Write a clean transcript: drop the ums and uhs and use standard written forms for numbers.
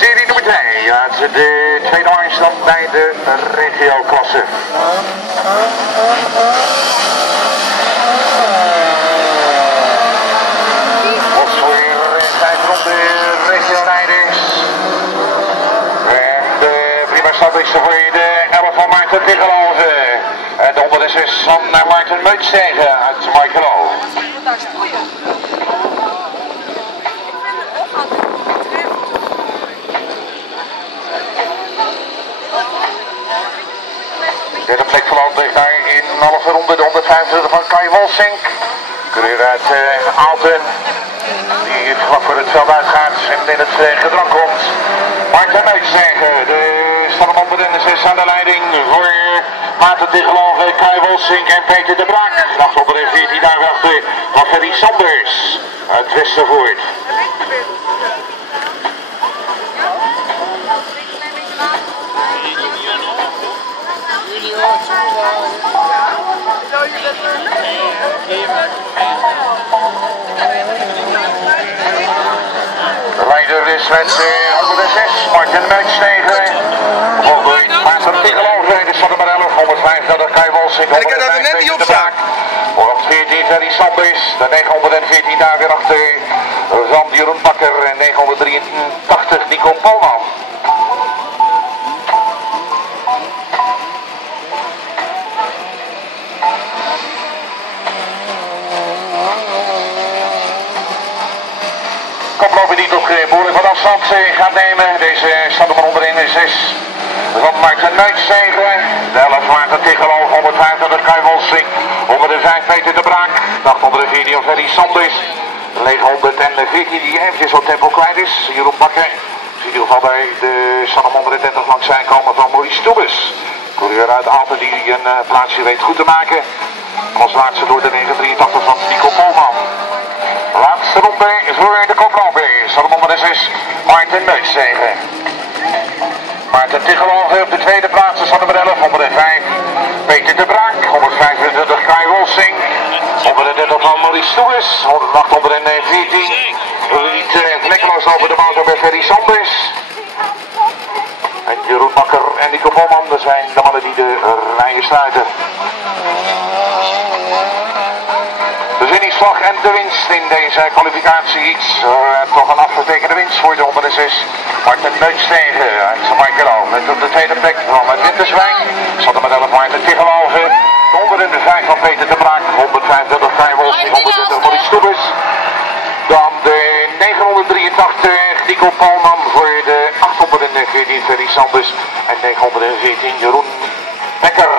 serie nummer 2. Ja, het is de tweede eindstand bij de regio-klasse. Ons voor 5 ronden regio-rijders. En de prima start is voor de 11 van Maarten Tiggeloven. En de 106 van Maarten Meutstegen uit Markelo. Derde plek verloopt ligt daar in een halve ronde de 125 van Kai Wolsink. Coureur uit Aalten. Die vlak voor het veld uitgaat en in het gedrang komt. Maarten Meutstegen, de Stadman met de 6 aan de leiding voor Maarten Tiggeloven, Kai Wolsink en Peter de Braak. Nacht op de 14 dagen achter van Ferry Sanders uit Westervoort. De leider is met 106, Maarten Meutstegen. Maarten Tiggeloven, de Stadman 11, 135 Kai Wolsink. En ik heb dat er net niet op staan. 114 Ferry Sanders, de 914 daar weer achter van Jeroen Bakker en 983 Nico Polman. Koploper die toch behoorlijk wat afstand gaat nemen. Deze staat er onderin in 6 van Maarten Meutstegen. De 11 Maarten Tiggeloven, 125 Kai Wolsink, 105 Peter de Braak, 814 Ferry Sanders, 914 die eventjes op tempo kwijt is, Jeroen Bakker. In ieder geval bij de Sanne 130 langs zijn komen van Maurice Toebes. Coureur uit Aalten die een plaatsje weet goed te maken. Als laatste door de 983 van Nico Polman. Laatste ronde voor de koploper. Sanne 6 Maarten Meutstegen. Maarten Tiggeloven op de tweede plaats, Sanne 11, 105. Peter de Braak, 125 Kai Wolsink. 130 van Maurice Toebes, 108 114. Niet vlekkeloos over de motor bij Ferry Sanders. En Jeroen Bakker en Nico Polman, dat zijn de mannen die de rijen sluiten. De winningsvlag en de winst in deze kwalificatie iets. Toch een afgetekende winst voor de 106. Maarten Meutstegen uit Markelo. Met op de tweede plek van het Winterswijk. Zat er met 11 Maarten Tiggeloven. De 105 van Peter de Braak. 125 Kai Wolsink, 130 Maurice Toebes. Dan de 983 Nico Polman voor de 814 Ferry Sanders. En 914 Jeroen Bekker.